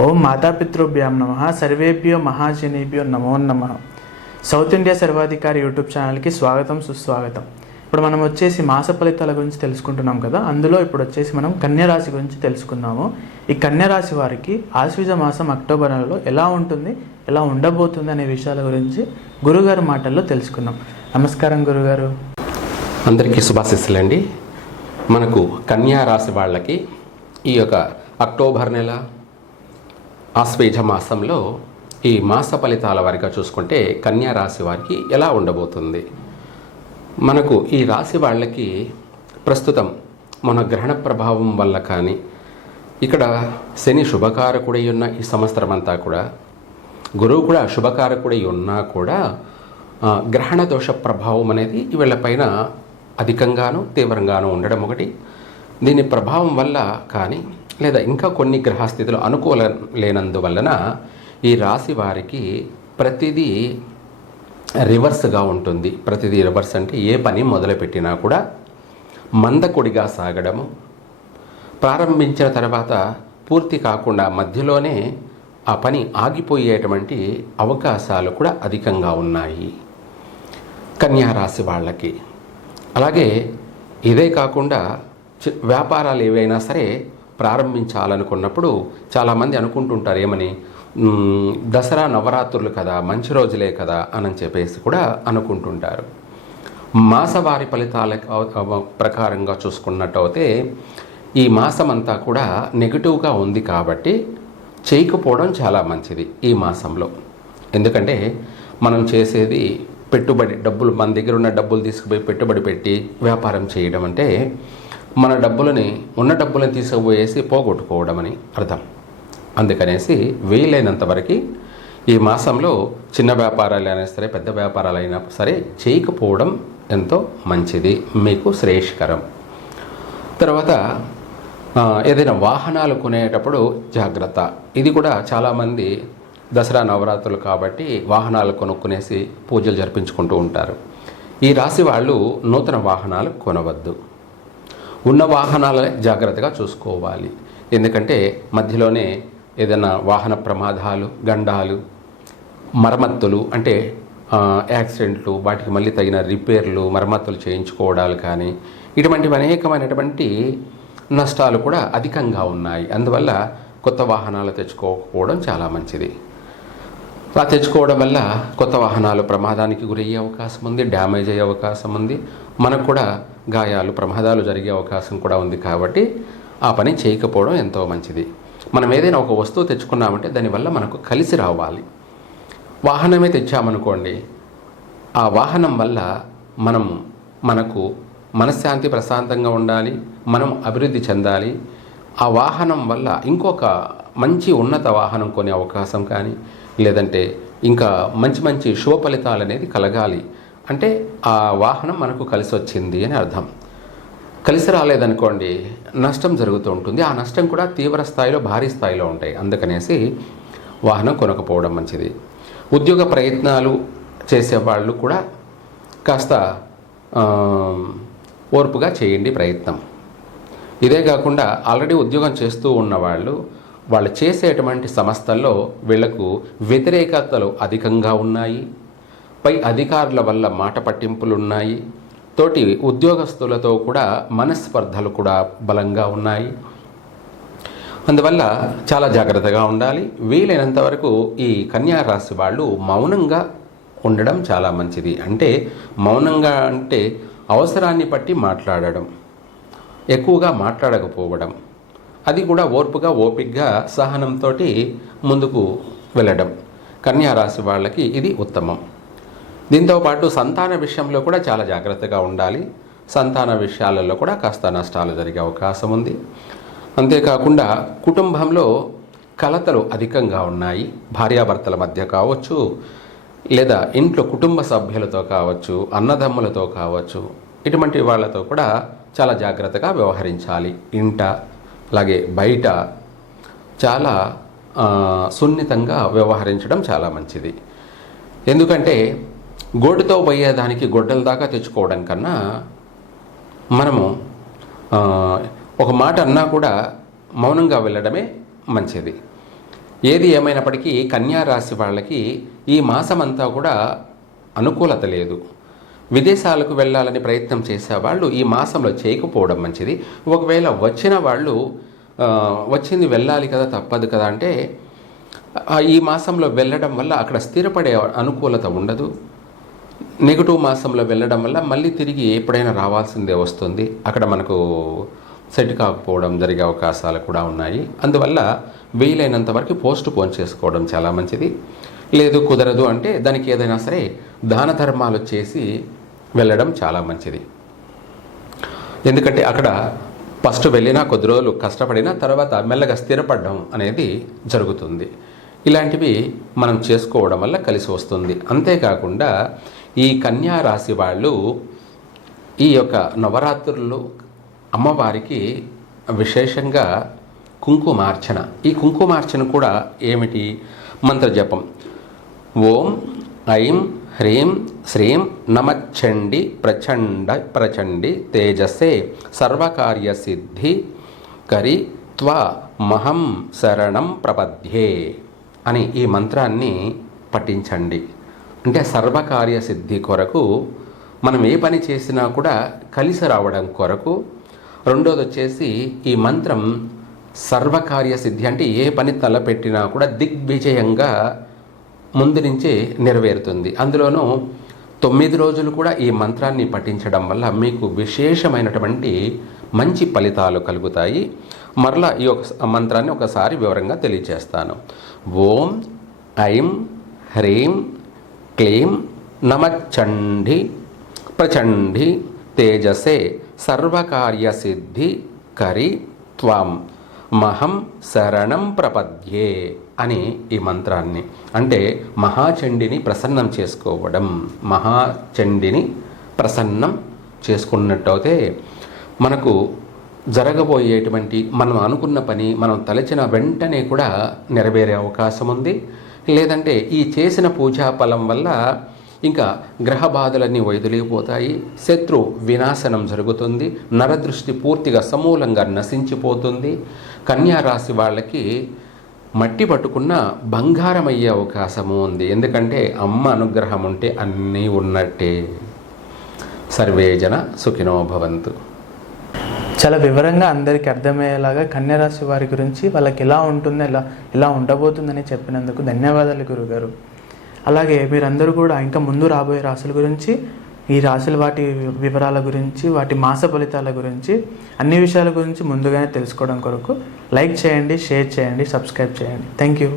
ఓం మాతాపితృభ్యాం నమః సర్వేభ్యో మహాజనేభ్యో నమో నమః. South India సర్వాధికారి యూట్యూబ్ ఛానల్కి స్వాగతం సుస్వాగతం. ఇప్పుడు మనం వచ్చేసి మాస ఫలితాల గురించి తెలుసుకుంటున్నాం కదా. అందులో ఇప్పుడు వచ్చేసి మనం కన్యా రాశి గురించి తెలుసుకుందాము. ఈ కన్యా రాశి వారికి ఆశ్వీజ మాసం అక్టోబర్ నెలలో ఎలా ఉంటుంది, ఎలా ఉండబోతుంది అనే విషయాల గురించి గురుగారు మాటల్లో తెలుసుకుందాం. నమస్కారం గురుగారు. అందరికీ శుభాశీస్సులండి. మనకు కన్యా రాశి వాళ్ళకి ఈ యొక్క అక్టోబర్ నెల ఆశ్వేజ మాసంలో ఈ మాస ఫలితాల వారిగా చూసుకుంటే కన్యా రాశి వారికి ఎలా ఉండబోతుంది. మనకు ఈ రాశి వాళ్ళకి ప్రస్తుతం మన గ్రహణ ప్రభావం వల్ల కానీ, ఇక్కడ శని శుభకారకుడై ఉన్న ఈ సంవత్సరం అంతా కూడా, గురువు కూడా శుభకారకుడై ఉన్నా కూడా గ్రహణ దోష ప్రభావం అనేది వీళ్ళపైన అధికంగాను తీవ్రంగాను ఉండడం ఒకటి. దీని ప్రభావం వల్ల కానీ లేదా ఇంకా కొన్ని గ్రహస్థితులు అనుకూల లేనందువలన ఈ రాశి వారికి ప్రతిదీ రివర్స్గా ఉంటుంది. ప్రతిదీ రివర్స్ అంటే ఏ పని మొదలుపెట్టినా కూడా మందకొడిగా సాగడము, ప్రారంభించిన తర్వాత పూర్తి కాకుండా మధ్యలోనే ఆ పని ఆగిపోయేటువంటి అవకాశాలు కూడా అధికంగా ఉన్నాయి కన్యా రాశి వాళ్ళకి. అలాగే ఇదే కాకుండా వ్యాపారాలు ఏవైనా సరే ప్రారంభించాలనుకున్నప్పుడు చాలామంది అనుకుంటుంటారు, ఏమని, దసరా నవరాత్రులు కదా, మంచి రోజులే కదా అని చెప్పేసి కూడా అనుకుంటుంటారు. మాసవారి ఫలితాల ప్రకారంగా చూసుకున్నట్టయితే ఈ మాసం అంతా కూడా నెగిటివ్గా ఉంది కాబట్టి చేయకపోవడం చాలా మంచిది ఈ మాసంలో. ఎందుకంటే మనం చేసేది పెట్టుబడి, డబ్బులు, మన దగ్గర ఉన్న డబ్బులు తీసుకుపోయి పెట్టుబడి పెట్టి వ్యాపారం చేయడం అంటే మన డబ్బులని, ఉన్న డబ్బులను తీసుకుపోయేసి పోగొట్టుకోవడం అని అర్థం. అందుకనేసి వీలైనంత వరకు ఈ మాసంలో చిన్న వ్యాపారాలు అయినా సరే, పెద్ద వ్యాపారాలు అయినా సరే చేయకపోవడం ఎంతో మంచిది, మీకు శ్రేయస్కరం. తర్వాత ఏదైనా వాహనాలు కొనేటప్పుడు జాగ్రత్త. ఇది కూడా చాలామంది దసరా నవరాత్రులు కాబట్టి వాహనాలు కొనుక్కునేసి పూజలు జరిపించుకుంటూ ఉంటారు. ఈ రాశి వాళ్ళు నూతన వాహనాలు కొనవద్దు. ఉన్న వాహనాలనే జాగ్రత్తగా చూసుకోవాలి. ఎందుకంటే మధ్యలోనే ఏదైనా వాహన ప్రమాదాలు, గండాలు, మరమ్మతులు అంటే యాక్సిడెంట్లు, వాటికి మళ్ళీ తగిన రిపేర్లు, మరమ్మతులు చేయించుకోవడాలు కానీ ఇటువంటివి అనేకమైనటువంటి నష్టాలు కూడా అధికంగా ఉన్నాయి. అందువల్ల కొత్త వాహనాలు తెచ్చుకోకపోవడం చాలా మంచిది. అలా తెచ్చుకోవడం వల్ల కొత్త వాహనాలు ప్రమాదానికి గురయ్యే అవకాశం ఉంది, డ్యామేజ్ అయ్యే అవకాశం ఉంది, మనకు కూడా గాయాలు, ప్రమాదాలు జరిగే అవకాశం కూడా ఉంది. కాబట్టి ఆ పని చేయకపోవడం ఎంతో మంచిది. మనం ఏదైనా ఒక వస్తువు తెచ్చుకున్నామంటే దానివల్ల మనకు కలిసి రావాలి. వాహనమే తెచ్చామనుకోండి, ఆ వాహనం వల్ల మనకు మనశ్శాంతి, ప్రశాంతంగా ఉండాలి, మనం అభివృద్ధి చెందాలి. ఆ వాహనం వల్ల ఇంకొక మంచి ఉన్నత వాహనం కొనే అవకాశం కానీ, లేదంటే ఇంకా మంచి మంచి శుభ ఫలితాలు అనేది కలగాలి అంటే ఆ వాహనం మనకు కలిసి వచ్చింది అని అర్థం. కలిసి రాలేదనుకోండి, నష్టం జరుగుతూ ఉంటుంది. ఆ నష్టం కూడా తీవ్ర స్థాయిలో, భారీ స్థాయిలో ఉంటాయి. అందుకనేసి వాహనం కొనకపోవడం మంచిది. ఉద్యోగ ప్రయత్నాలు చేసేవాళ్ళు కూడా కాస్త ఓర్పుగా చేయండి ప్రయత్నం. ఇదే కాకుండా ఆల్రెడీ ఉద్యోగం చేస్తూ ఉన్నవాళ్ళు, వాళ్ళు చేసేటువంటి సంస్థల్లో వీళ్లకు వ్యతిరేకతలు అధికంగా ఉన్నాయి. పై అధికారుల వల్ల మాట పట్టింపులు ఉన్నాయి. తోటి ఉద్యోగస్తులతో కూడా మనస్పర్ధలు కూడా బలంగా ఉన్నాయి. అందువల్ల చాలా జాగ్రత్తగా ఉండాలి. వీలైనంత వరకు ఈ కన్యా రాశి వాళ్ళు మౌనంగా ఉండడం చాలా మంచిది. అంటే మౌనంగా అంటే అవసరాన్ని బట్టి మాట్లాడడం, ఎక్కువగా మాట్లాడకపోవడం, అది కూడా ఓర్పుగా, ఓపికగా, సహనంతో ముందుకు వెళ్ళడం. కన్యా రాశి వాళ్ళకి ఇది ఉత్తమం. దీంతోపాటు సంతాన విషయంలో కూడా చాలా జాగ్రత్తగా ఉండాలి. సంతాన విషయాలలో కూడా కాస్త నష్టాలు జరిగే అవకాశం ఉంది. అంతేకాకుండా కుటుంబంలో కలతలు అధికంగా ఉన్నాయి. భార్యాభర్తల మధ్య కావచ్చు, లేదా ఇంట్లో కుటుంబ సభ్యులతో కావచ్చు, అన్నదమ్ములతో కావచ్చు, ఇటువంటి వాళ్ళతో కూడా చాలా జాగ్రత్తగా వ్యవహరించాలి. ఇంట అలాగే బయట చాలా సున్నితంగా వ్యవహరించడం చాలా మంచిది. ఎందుకంటే గోడుతో పోయేదానికి గొడ్డల దాకా తెచ్చుకోవడం కన్నా మనము ఒక మాట అన్నా కూడా మౌనంగా వెళ్ళడమే మంచిది. ఏది ఏమైనప్పటికీ కన్యా రాశి వాళ్ళకి ఈ మాసమంతా కూడా అనుకూలత లేదు. విదేశాలకు వెళ్ళాలని ప్రయత్నం చేసేవాళ్ళు ఈ మాసంలో చేయకపోవడం మంచిది. ఒకవేళ వచ్చిన వాళ్ళు వచ్చింది వెళ్ళాలి కదా, తప్పదు కదా అంటే ఈ మాసంలో వెళ్ళడం వల్ల అక్కడ స్థిరపడే అనుకూలత ఉండదు. నెగిటివ్ మాసంలో వెళ్ళడం వల్ల మళ్ళీ తిరిగి ఎప్పుడైనా రావాల్సిందే వస్తుంది. అక్కడ మనకు సెట్ కాకపోవడం జరిగే అవకాశాలు కూడా ఉన్నాయి. అందువల్ల వీలైనంత వరకు పోస్ట్ పోన్ చేసుకోవడం చాలా మంచిది. లేదు కుదరదు అంటే దానికి ఏదైనా సరే దాన ధర్మాలు చేసి వెళ్ళడం చాలా మంచిది. ఎందుకంటే అక్కడ ఫస్ట్ వెళ్ళినా కొద్ది రోజులు కష్టపడినా తర్వాత మెల్లగా స్థిరపడడం అనేది జరుగుతుంది. ఇలాంటివి మనం చేసుకోవడం వల్ల కలిసి వస్తుంది. అంతేకాకుండా ఈ కన్యా రాశి వాళ్ళు ఈ యొక్క నవరాత్రులు అమ్మవారికి విశేషంగా కుంకుమార్చన. ఈ కుంకుమార్చన కూడా ఏమిటి? మంత్రజపం. ఓం ఐం హ్రీం శ్రీం నమచ్చండి ప్రచండి తేజసే సర్వకార్యసిద్ధి కరి త్వా మహం శరణం ప్రపద్యే అని ఈ మంత్రాన్ని పఠించండి. అంటే సర్వకార్యసిద్ధి కొరకు మనం ఏ పని చేసినా కూడా కలిసి రావడం కొరకు. రెండోది వచ్చేసి ఈ మంత్రం సర్వకార్యసిద్ధి అంటే ఏ పని తలపెట్టినా కూడా దిగ్విజయంగా ముందు నుంచే నెరవేరుతుంది. అందులోనూ 9 రోజులు కూడా ఈ మంత్రాన్ని పఠించడం వల్ల మీకు విశేషమైనటువంటి మంచి ఫలితాలు కలుగుతాయి. మరలా ఈ యొక్క మంత్రాన్ని ఒకసారి వివరంగా తెలియజేస్తాను. ఓం ఐం హ్రీం క్లీం నమచ్చండి ప్రచండి తేజసే సర్వకార్యసిద్ధి కరి త్వాం మహం శరణం ప్రపద్యే అని ఈ మంత్రాన్ని అంటే మహాచండిని ప్రసన్నం చేసుకోవడం. మహాచండిని ప్రసన్నం చేసుకున్నట్టయితే మనకు జరగబోయేటువంటి మనం అనుకున్న పని మనం తలచిన వెంటనే కూడా నెరవేరే అవకాశం ఉంది. లేదంటే ఈ చేసిన పూజా ఫలం వల్ల ఇంకా గ్రహ బాధలన్నీ వైదొలిగిపోతాయి. శత్రు వినాశనం జరుగుతుంది. నరదృష్టి పూర్తిగా సమూలంగా నశించిపోతుంది. కన్యా రాశి వాళ్ళకి మట్టి పట్టుకున్న బంగారం అయ్యే అవకాశము ఉంది. ఎందుకంటే అమ్మ అనుగ్రహం ఉంటే అన్నీ ఉన్నట్టే. సర్వే జన సుఖినో భవంతు. చాలా వివరంగా అందరికీ అర్థమయ్యేలాగా కన్యా రాశి వారి గురించి వాళ్ళకి ఎలా ఉంటుందో ఎలా ఉండబోతుందని చెప్పినందుకు ధన్యవాదాలు గురుగారు. అలాగే మీరందరూ కూడా ఇంకా ముందు రాబోయే రాశుల గురించి, ఈ రాశుల వాటి వివరాల గురించి, వాటి మాస ఫలితాల గురించి, అన్ని విషయాల గురించి ముందుగానే తెలుసుకోవడం కొరకు లైక్ చేయండి, షేర్ చేయండి, సబ్స్క్రైబ్ చేయండి. Thank you.